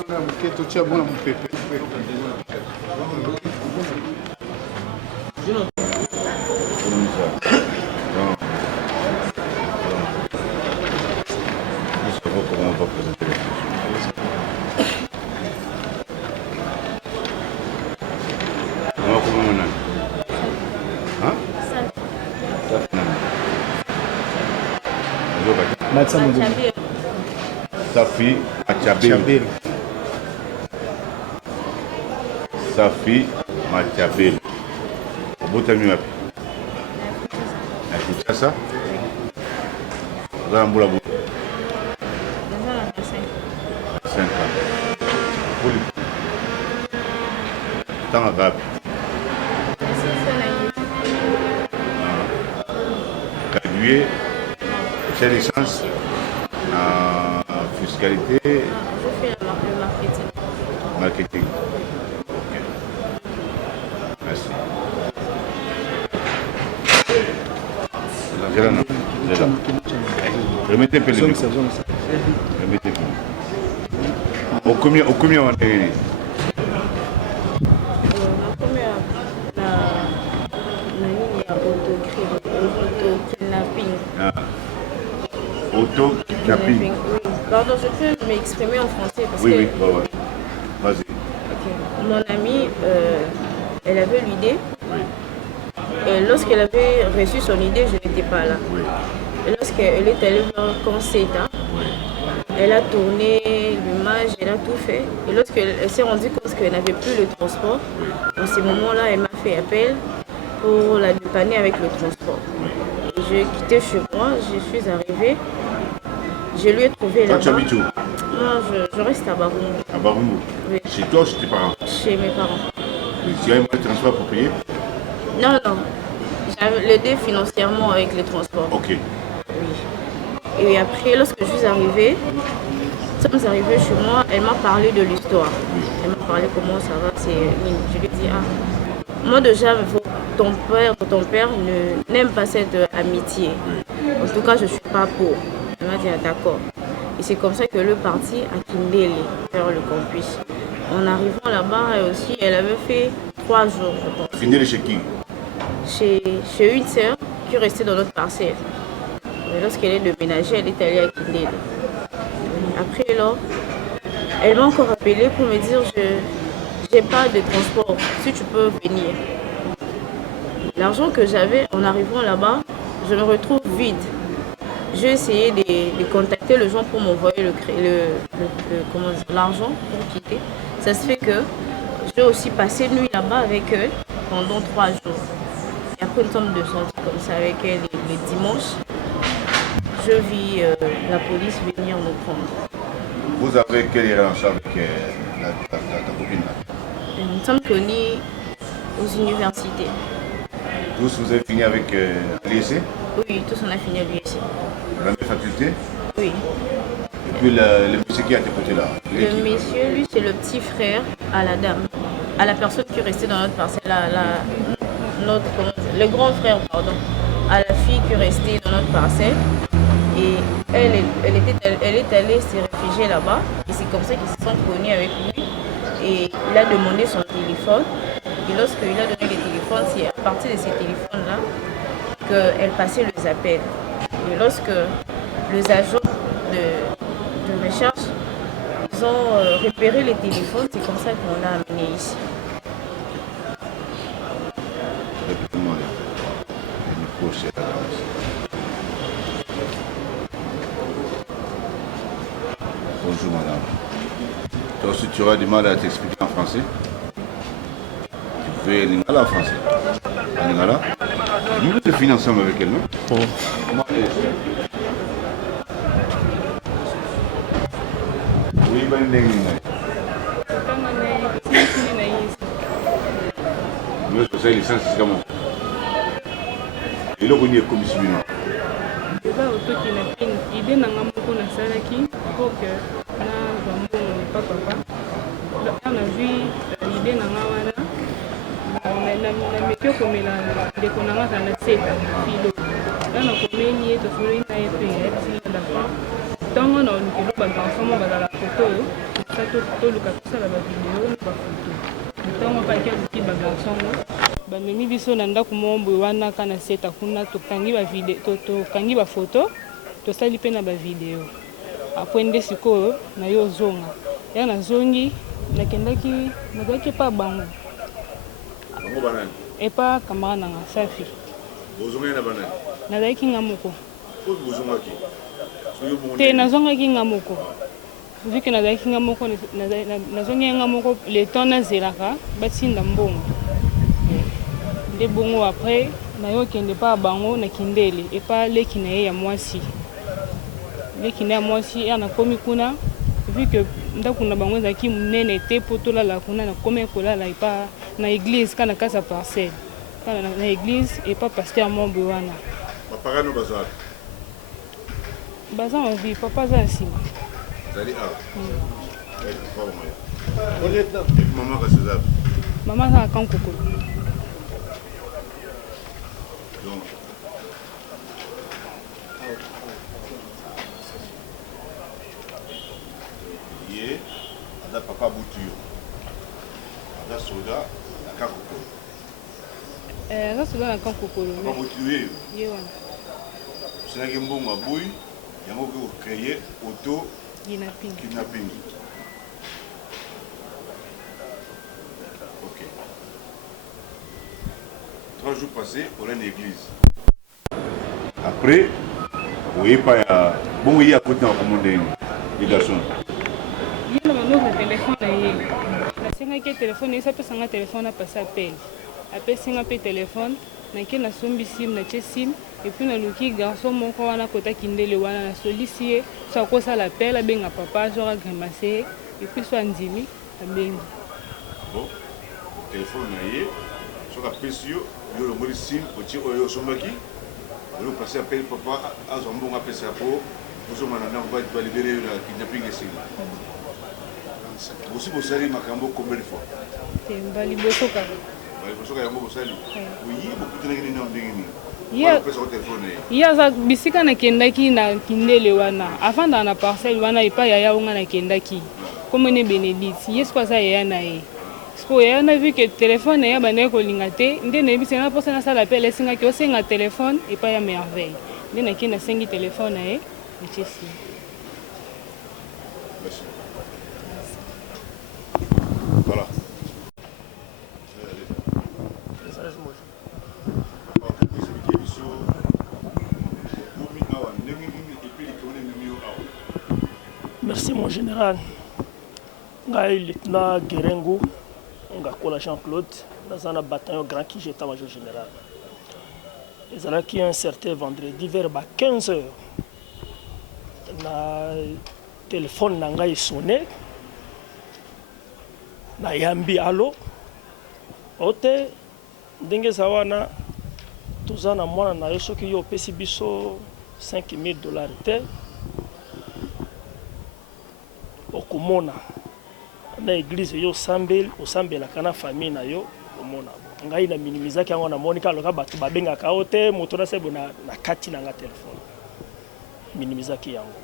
Comment on va présenter les choses. Comment on a? Hein? Safi Machabil. Safi Machabil. Au bout de la nuit, ça? Vous avez un bout à bout. 5 ans. Tant à grave. Gradué, c'est licence en fiscalité. Je fais le marketing. Marketing. Ok. Merci. C'est là. Remettez un peu le micro. Remettez un peu. Au combien on est? Auto-kidnapping. Pardon, je peux m'exprimer en français parce oui, que... Oui, ouais. Vas-y. Okay. Mon amie, elle avait l'idée. Oui. Et lorsqu'elle avait reçu son idée, je n'étais pas là. Oui. Et lorsqu'elle est allée voir Conseta, oui. Elle a tourné l'image, elle a tout fait. Et lorsqu'elle s'est rendue compte qu'elle n'avait plus le transport, en ce moment-là, elle m'a fait appel pour la dépanner avec le transport. Et j'ai quitté chez moi, je suis arrivée. Je lui ai trouvé là-bas. Tu habites où? Moi, je reste à Baroumou. À Baroumou? Oui. Chez toi ou chez tes parents? Chez mes parents. Et tu as un transport pour payer? Non. J'avais aidé financièrement avec les transports. Ok. Oui. Et après, lorsque je suis arrivée, chez moi, elle m'a parlé de l'histoire. Oui. Elle m'a parlé comment ça va, c'est Nine. Je lui ai dit, moi déjà, ton père n'aime pas cette amitié. Oui. En tout cas, je ne suis pas pour. Elle m'a dit, d'accord. Et c'est comme ça que le parti a Kindélé, vers le campus. En arrivant là-bas, elle aussi, elle avait fait 3 jours, je pense. Kindélé chez qui? Chez une sœur qui restait dans notre parcelle. Et lorsqu'elle est déménagée, elle est allée à Kindélé. Après, là, elle m'a encore appelé pour me dire je n'ai pas de transport, si tu peux venir. L'argent que j'avais en arrivant là-bas, je me retrouve vide. J'ai essayé de contacter les gens pour m'envoyer l'argent pour quitter. Ça se fait que j'ai aussi passé une nuit là-bas avec eux pendant 3 jours. Et après, nous sommes descendus comme ça avec elle les dimanches. Je vis la police venir nous prendre. Vous avez quelle relation avec ta copine là? Nous sommes connus aux universités. Tous vous avez fini avec l'IEC? Oui, tous on a fini à l'IEC. La même faculté? Oui. Et puis le monsieur qui est à tes côtés là? Le monsieur, lui, c'est le petit frère à la dame, à la personne qui est restée dans notre parcelle, le grand frère, pardon, à la fille qui est restée dans notre parcelle. Et elle est allée se réfugier là-bas. Et c'est comme ça qu'ils se sont connus avec lui. Et il a demandé son téléphone. Et lorsqu'il a donné les téléphones, c'est à partir de ces téléphones-là qu'elle passait les appels. Et lorsque les agents de recherche, ils ont repéré les téléphones, c'est comme ça qu'on l'a amené ici. Bonjour madame. Toi aussi tu auras du mal à t'expliquer en français. Tu pouvais lingala en français. En lingala. Nous te finançons avec elle, non? Comment elle est? Oui, ben lingala. Nous sommes les licences comment? Et là on est comme si nous. Idée n'a pas beaucoup de salaki pour que na bambo pas papa. On a vu l'idée n'a pas na météo comme la de konanga na seta filo. Là on commet ni to fulu na yepe si la fa. Tango na on kilo ba enfant ba la photo ça toluka tosala bavideo na bafoto ntango paki abuki bagarçongo bamemi biso na ndako moko boye wana kana seta kuna tokangi bafoto tosali mpe na bavideo apres nde sikoyo na yo ozonga ya nazongi nazalaki epa bango epa kamara nanga safi nazalaki nga moko te nazongaki nga moko vu que nazalaki nga moko nazongi nga moko le temps nazelaka batinda mbongo nde bongo après nayokende pa bango nakindele epa leki na ye ya mwasi ya nakomi kuna vu que ndako na bango ezalaki monene te po tolala kuna nakomi kolala epa na église kana kasa parcelle kana na église epa pasteur mombo wana bapagano baza mavi papa aza nsima mama aza na kankokolo ye aza papa butu yo aza soda na kankokolo aza soda na kankokolo papa butu ye wana osenaki mbongo aboyi yango okoki kocreye auto kidnapping. Ok. 3 jours passés, on est à l'église. Après, vous voyez pas, bon, il y a côté dans le monde des garçons. Il y a un téléphone. La téléphone, il s'appelle un téléphone à passer appel. Après, c'est un téléphone. Naké na sombi sim na sim et puis na luki garçon moko wana kota kindele wana na solicier ça ko ça l'appel a benga papa genre grimacer et puis soit ndimi a benga bon téléphone na ye so ka pesio yo le modi sim oti oyo sombaki on passer appel papa azombo nga pesa po ozo mana na ba libérer la kidnapping et sim aussi vous savez makambo combien de fois c'est mbali bosoka yaza bisika nakendaki na kindele wana afanda na parcelle wana epa yaya onga nakendaki komone Bénédicte ye siko aza yaya na ye siko yaya na vu ke telefone ya bandeki kolinga te nde nayebisi nga mposa nasala apele esengaki osenga telefone epa ya merveille nde nake nasengi telefone na ye etiesi voilà. Merci mon général. Ngai lieutenant Gerengu, Ngakola Jean-Claude, dans un bataillon grand qui j'étais major général. Ils allaient qui un certain vendredi vers 15h. Le téléphone n'a sonné. Na yambi allo. Ote ndenge sawana tuzana mwana na yeso ki yo pesi biso $5,000 te. Okomona na église yo osambela kana famille na yo omona ngai na minimizaki yango na monika loka batu babengaka ote moto na sebo na kati na nga telefone minimizaki yango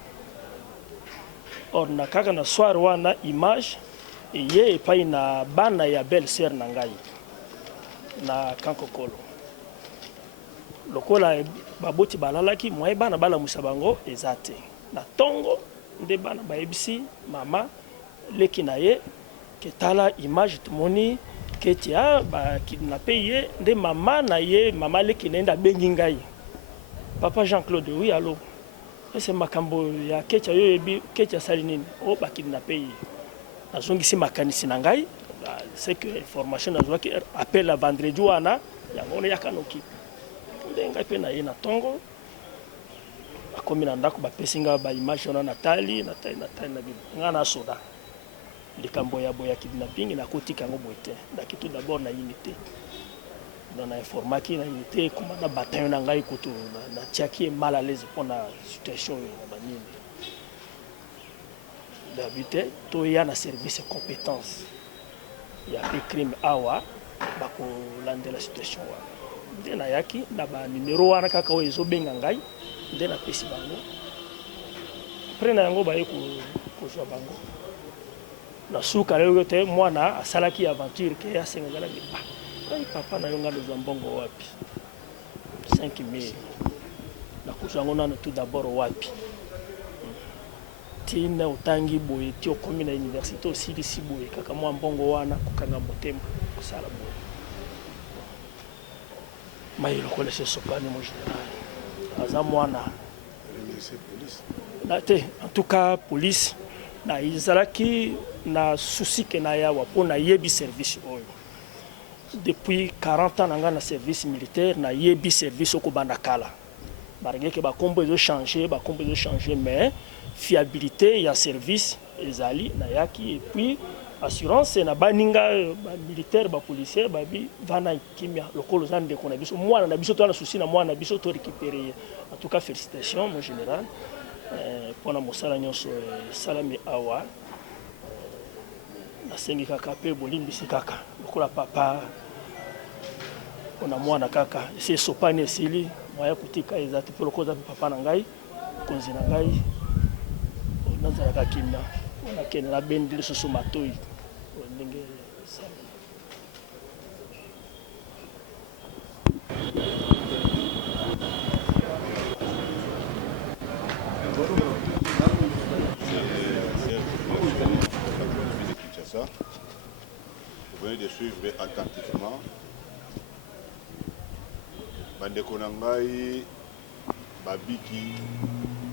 or na kaka na soir wana image ye epai na bana ya belle sœur na ngai na kankokolo lokola baboti balalaki moye bana balamusa bango ezate na tongo nde bana bayebisi mama leki na ye ketala image tumoni ketia ba kidnappé ye nde mama na ye mama leki nenda bengi ngai papa Jean-Claude oui allo ese makambo ya ketia yo yebi ketia sali nini o ba kidnappé ye nazongisi makanisi na ngai c'est que information nazwa ki appel à vendredi wana yango ne yakanoki nde ngai pe na ye na tongo akomi na ndako bapesi nga ba image wana natali na bino nga na soda likambo ya boya kidnapping na kotika yango boye te ndaki tout d'abord na unité na informaki na unité komanda bataillon na ngai kutu na tiaki mal à l'aise pour la situation na banini d'habitude to ya na service compétence ya pe crime awa bako landela situation wa nde na yaki na ba numéro wana kaka o ezobenga ngai nde na pesi bango après na yango baye ko joa bango na suka lelo te mwana asalaki aventure ke asengala ki ai papa na yonga dozwa mbongo wapi 5000 na kuzango nano tout d'abord wapi tina utangi boye ti okomi na université osilisi boye kaka mwa mbongo wana kokanga motema kosala boye mai lokola se sopani mo général aza mwana en tout cas police na izalaki na souci ke na yawa po na yebi service oyo depuis 40 ans nanga na service militaire na yebi service oko banda kala barenge ke ba kombo ezo changer mais fiabilité ya service ezali na yaki et puis assurance na baninga ba militaire ba policier ba bi vana kimia lokolo zande ko na biso mwana na biso to na souci na mwana na biso to récupérer en tout cas félicitations mon général pour la mosala nyonso salami awa nasengi kaka pe bolimbisi kaka lokola papa ona mwana kaka ese sopani esili moya kutika ezati pe lokola papa na ngai konzi na ngai nazalaka kimia ona kene na bendi lisusu matoi ndenge vous venez de suivre attentivement bandeko na ngai babiki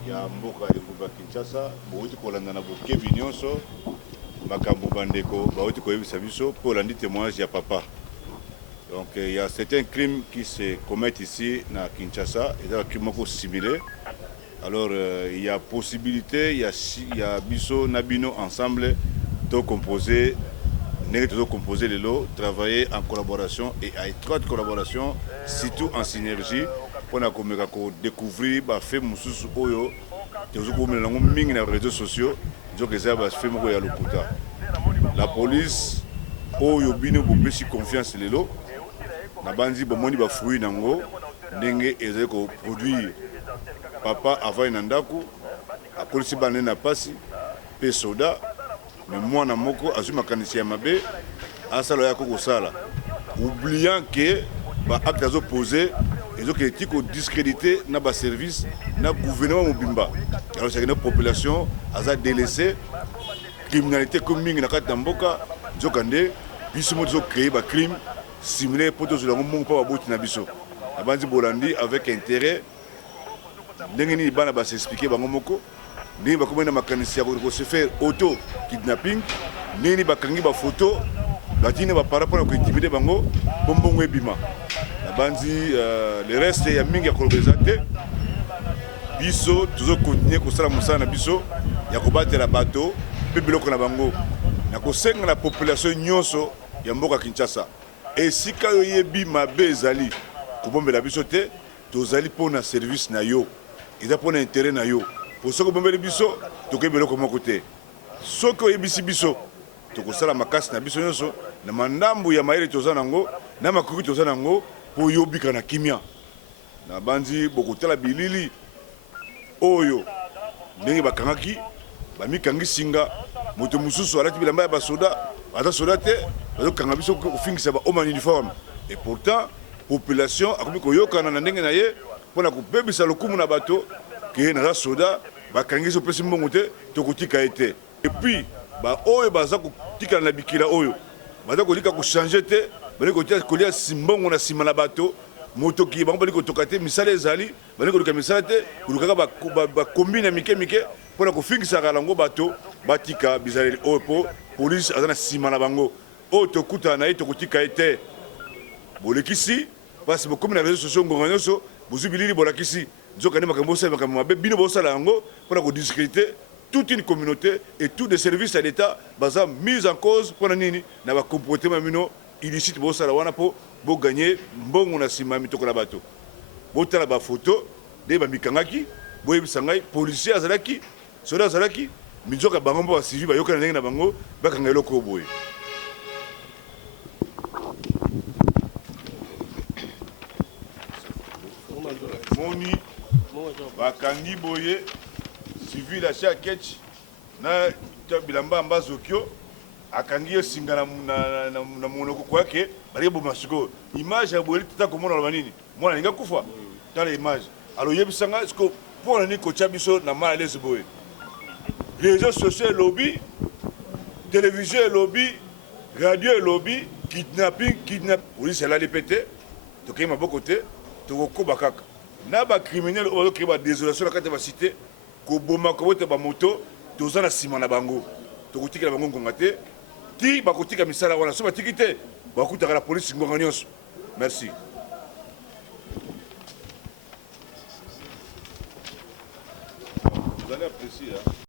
ya mboka ya Kinshasa bouti kolanda na bokebi nyonso makambo bandeko bauti koyebisa biso pour landi témoignage ya papa. Donc il y a certains crimes qui se commettent ici na Kinshasa et des crimes similaires. Alors il y a possibilité, il y a biso nabino ensemble de composer les lots, travailler en collaboration et à étroite collaboration, surtout en synergie, pour découvrir les faits mususu oyo, les réseaux sociaux, la police oyo bino bopesi confiance les lots, na bandi bomoni ba fruit nango, ndenge ezali ko produire papa avant nandako, a polisi banene na pasi, pe soda. Mais moi, na moko azui makanisi ya mabe asala ya koko sala oubliant que ba acte azo posé ezo que tiko discréditer na ba service na gouvernement mobimba. Alors c'est une population aza délaissée criminalité comme mingi na kati mboka nzokande biso mo zo créer ba crime similaire pour tous les monde pas boti na biso abandi bolandi avec intérêt ndenge ni bana ba s'expliquer bango moko ni ba komena makanisi ya ko se faire auto kidnapping ni bakangi ba photo batine ba para pour ko intimider bango bombongo ebima na banzi le reste ya mingi ya kolobezate biso tuzo continuer ko sala musana na biso ya ko batela bato pe biloko na bango na ko senga na population nyonso ya mboka Kinshasa et sika yo yebi mabe ezali ko bombela biso te tozali pona service na yo eza pona intérêt na yo. Pour ce que vous avez dit, vous avez dit côté. Ce que vous avez dit, vous avez dit, na biso nyonso na mandambu ya maire tozanango na makuki tozanango po yobika na kimia na banzi bokutala bilili oyo ndenge bakangaki bamikangi singa moto mususu alati bilamba ya basoda ata soda te bazokanga biso kofingisa ba homme en uniforme et pourtant population akomi koyokana na ndenge na ye pona kopebisa lokumu na bato ke na soda bakangi pesi mbongo te tokotika ete et puis ba oyo baza kotika na bikila oyo baza kolika ko changer te bali kotia kolia simbongo na sima na bato moto ki bango bali kotoka te misala ezali bali kolika misala te kulukaka ba combine mike pona kofingisa kalango bato batika bizaleli oyo po police azana sima na bango oyo tokuta na ye tokotika ete bolekisi parce que comme na réseaux sociaux ngonga nyonso bozubilili bolakisi nzokane makambo sa makambo mabe bino bosala yango pour discréditer toute une communauté et tous les services à l'État baza mis en cause pour nini na ba comportement mino illicite bosala wana po bo gagner mbongo na sima mitoko na bato botala ba photo de ba mikangaki bo yebisangai policier azalaki soda azalaki mizoka bango ba suivi ba yokana ndenge na bango bakanga eloko boye. Moni bakangi boye civil à chaque ketch na bilamba mbazokyo akangi singa na monoko kwa ke bari boma siko image ya boeli tata komona la nini mwana ninga kufa dans les images alors yebisanga est-ce que pour ni ko chabiso na mala les boye réseaux sociaux lobby télévision lobby radio lobby kidnapping oui c'est là les pété to kema bokote to ko bakaka na ba criminel o ko ba désolation la kata ba cité ko boma ko bote ba moto to za na sima na bango to kotika bango ngongate ti bakotika misala wana so batiki te bakutaka la police ngonga nyonso merci. Vous allez apprécier.